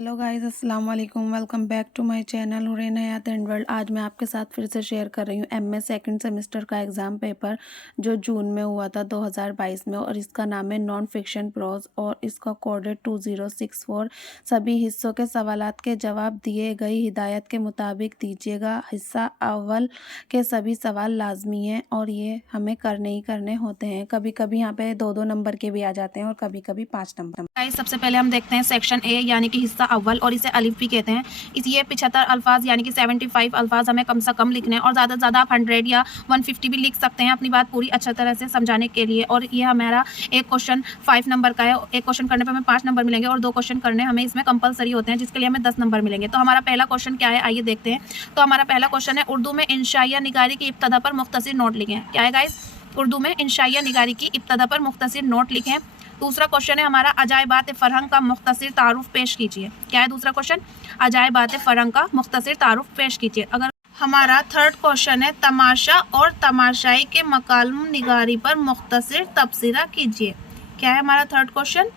Hello guys, अस्सलाम वालेकुम। Welcome back to my channel Hurain Hayat and world. आज मैं आपके साथ फिर से शेयर कर रही हूँ एमए सेकंड सेमेस्टर का एग्ज़ाम पेपर जो जून में हुआ था 2022 में, और इसका नाम है नॉन फिक्शन प्रोज और इसका कोड है 2064। सभी हिस्सों के सवालात के जवाब दिए गई हिदायत के मुताबिक दीजिएगा। हिस्सा अव्वल के सभी सवाल लाजमी हैं और ये हमें करने ही करने होते हैं। कभी कभी यहाँ पे 2-2 नंबर के भी आ जाते हैं और कभी कभी 5 नंबर। सबसे पहले हम देखते हैं सेक्शन ए यानी कि हिस्सा अव्वल, और इसे अलिफ भी कहते हैं। ये 75 अल्फाज यानी कि 75 अल्फाज हमें कम से कम लिखने हैं, और ज़्यादा से ज़्यादा आप 100 या 150 भी लिख सकते हैं अपनी बात पूरी अच्छी तरह से समझाने के लिए। और ये हमारा एक क्वेश्चन 5 नंबर का है। एक क्वेश्चन करने पर हमें 5 नंबर मिलेंगे और 2 क्वेश्चन करने हमें इसमें कंपलसरी होते हैं, जिसके लिए हमें 10 नंबर मिलेंगे। तो हमारा पहला क्वेश्चन क्या है, आइए देखते हैं। तो हमारा पहला क्वेश्चन है, उर्दू में इंशाइया निगारी की इब्तदा पर मुख्तसर नोट लिखें। क्या है गाइस? उर्दू में इंशाइया निगारी की इब्तदा पर मुख्तसर नोट लिखें। दूसरा क्वेश्चन है हमारा, अजायबात फ़रहंग का मुख्तसर तारुफ पेश कीजिए। क्या है दूसरा क्वेश्चन? अजायबात फ़रहंग का मुख्तसर तारुफ पेश कीजिए। अगर हमारा थर्ड क्वेश्चन है, तमाशा और तमाशाई के मकालम निगारी पर मुख्तसर तबसरा कीजिए। क्या है हमारा थर्ड क्वेश्चन?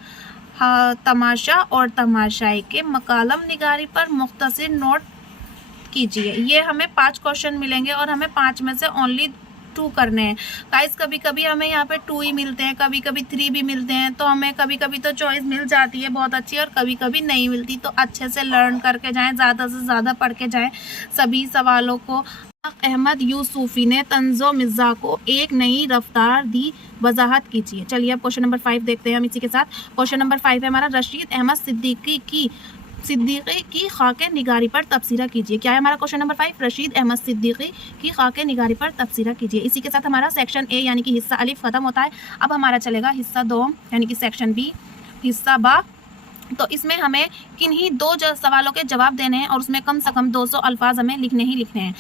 हाँ, तमाशा और तमाशाई के मकालम निगारी पर मुख्तसर नोट कीजिए। ये हमें 5 क्वेश्चन मिलेंगे और हमें 5 में से ओनली 2 करने हैं। गाइस कभी कभी हमें यहाँ पे 2 ही मिलते हैं, कभी कभी 3 भी मिलते हैं, तो हमें कभी कभी तो चॉइस मिल जाती है बहुत अच्छी, और कभी कभी नहीं मिलती। तो अच्छे से लर्न करके जाएं, ज़्यादा से ज़्यादा पढ़ के जाएं सभी सवालों को। अहमद यूसुफी ने तंज़ो मिर्ज़ा को एक नई रफ्तार दी, वजाहत कीजिए। चलिए अब क्वेश्चन नंबर 5 देखते हैं हम इसी के साथ। क्वेश्चन नंबर 5 है हमारा, रशीद अहमद सिद्दीकी की खाके निगारी पर तबसरा कीजिए। क्या है हमारा क्वेश्चन नंबर 5? रशीद अहमद सिद्दीकी की खाके निगारी पर तबसरा कीजिए। इसी के साथ हमारा सेक्शन ए यानी कि हिस्सा अलिफ खत्म होता है। अब हमारा चलेगा हिस्सा 2 यानी कि सेक्शन बी, हिस्सा बा। तो इसमें हमें किन्हीं 2 सवालों के जवाब देने हैं और उसमें कम से कम 200 अल्फाज हमें लिखने ही लिखने हैं।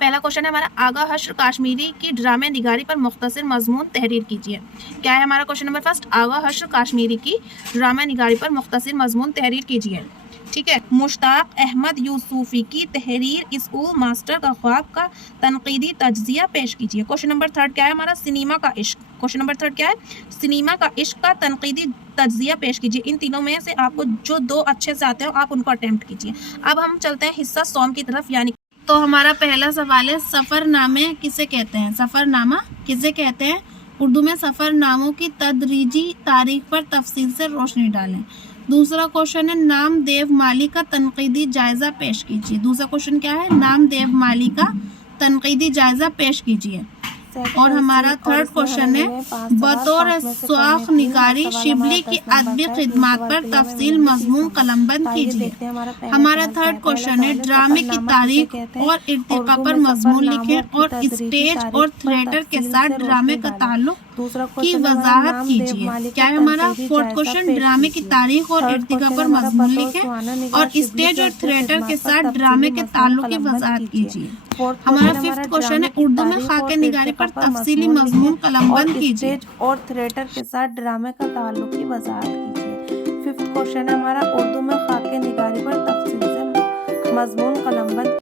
पहला क्वेश्चन है हमारा, आगा हश्र काश्मीरी की ड्रामे निगारी पर मुख्तसर मजमून तहरीर कीजिए। क्या है हमारा क्वेश्चन नंबर फर्स्ट? आगा हश्र काश्मीरी की ड्रामे निगारी पर मुख्तसर मजमून तहरीर कीजिए। ठीक है। मुश्ताक अहमद यूसुफी की तहरीर स्कूल मास्टर का ख्वाब का तनकीदी तज्जिया पेश कीजिए। क्वेश्चन नंबर 3 क्या है हमारा? सिनेमा का इश्क। क्वेश्चन नंबर 3 क्या है? सिनेमा का इश्क का तनकीदी तज्जिया पेश कीजिए। इन तीनों में से आपको जो 2 अच्छे से आते हो आप उनको अटेम्प्ट कीजिए। अब हम चलते हैं हिस्सा सौम की तरफ। यानी तो हमारा पहला सवाल है, सफ़रनामे किसे कहते हैं? सफ़रनामा किसे कहते हैं? उर्दू में सफ़रनामों की तदरीजी तारीख पर तफसील से रोशनी डालें। दूसरा क्वेश्चन है, नाम देव माली का तनकीदी जायजा पेश कीजिए। दूसरा क्वेश्चन क्या है? नाम देव माली का तनकीदी जायजा पेश कीजिए। और हमारा थर्ड क्वेश्चन है, बतौर स्वाख निगारी शिबली की अदबी खिदमात पर तफसील मजमून कलमबंद कीजिए। हमारा थर्ड क्वेश्चन है, ड्रामे की तारीख और इर्तिका पर मजमून लिखें और स्टेज और थिएटर के साथ ड्रामे का ताल्लुक की वजाहत कीजिए। क्या है हमारा फोर्थ क्वेश्चन? ड्रामे की तारीख और इर्तिका पर मजमून लिखें और स्टेज और थिएटर के साथ ड्रामे के ताल्लुक की वजाहत कीजिए। हमारा फिफ्थ क्वेश्चन है, उर्दू में खाके निगारी पर तफसीली मजमून कलमबंद कीजिए और थिएटर के साथ ड्रामे का ताल्लुक की वजाहत कीजिए। फिफ्थ क्वेश्चन है हमारा, उर्दू में खाके निगारी पर तफसील से मजमून कलमबंद